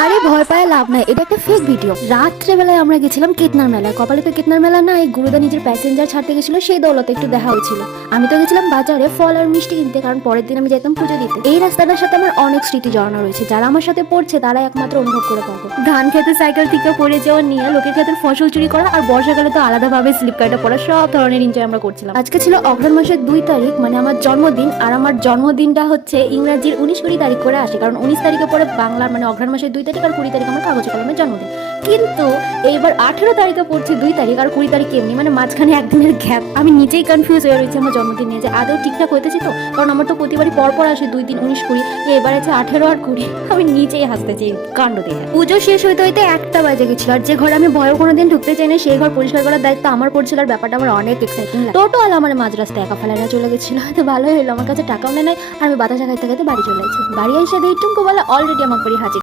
আরে ভয় পায় লাভ নাই, এটা একটা ফেক ভিডিও। রাত্রেবেলায় আমরা গেছিলাম কেতনার মেলায়। কপালে তো কেতনার মেলা না, এই গুরুদা নিজের প্যাসেঞ্জার ছাড়তে গেছিল, সেই দৌলতে একটু দেখা হয়েছিল। আমি তো গেছিলাম বাজারে ফল আর মিষ্টি কিনতে, কারণ পরের দিন আমি যেতাম পুজো দিতে। এই রাস্তাটার সাথে আমার অনেক স্মৃতি জড়ানো রয়েছে, যারা আমার সাথে পড়ছে তারা একমাত্র অনুভব করে পাবো। ধান খেতে সাইকেল থেকে পড়ে যাওয়া নিয়ে লোকের ক্ষেতের ফসল চুরি করা, আর বর্ষাকালে তো আলাদাভাবে স্লিপ কার্ডে পড়া, সব ধরনের এনজয় আমরা করছিলাম। আজকে ছিল অগ্রহায়ণ মাসের 2 তারিখ, মানে আমার জন্মদিন। আর আমার জন্মদিনটা হচ্ছে ইংরাজির 19-20 তারিখ করে আসে, কারণ 19 তারিখে পরে বাংলার মানে অগ্রহায়ণ মাসের 2 তারিখ, আর 20 তারিখ আমার কাগজে কলমের জন্মদিন। কিন্তু এইবার 18 তারিখে পড়ছে 2 তারিখ, আর 20 তারিখ এমনি, মানে মাঝখানে একদিনের গ্যাপ। আমি নিজেই কনফিউজ হয়ে রয়েছি আমার জন্মদিন নিয়ে, যে আদৌ ঠিকঠাক হইতেছি তো, কারণ আমার তো প্রতিবারই পর আসে 2 দিন 19-20, এবার আছে 18 আর 20। আমি নিজেই হাসতেছি কাণ্ড দেখে। পুজো শেষ হইতে হইতে 1টা বাজে গেছিল, আর যে ঘরে আমি ভয়ও কোনোদিন ঢুকতে চাই না সেই ঘর পরিষ্কার করার দায়িত্ব আমার পড়ছিল, আর ব্যাপারটা আমার অনেক এক্সাইটিং লাগে। টোটাল আমার মাঝ রাস্তায় একা ফেলানো চলে গেছিল, হয়তো ভালোই হলো, আমার কাছে টাকাও নেই, আর আমি বাতাসা খাইতে খাইতে বাড়ি চলে আসছি। বাড়ি এসে দেখি টুঙ্কু বলে অলরেডি আমার পরি হাজির।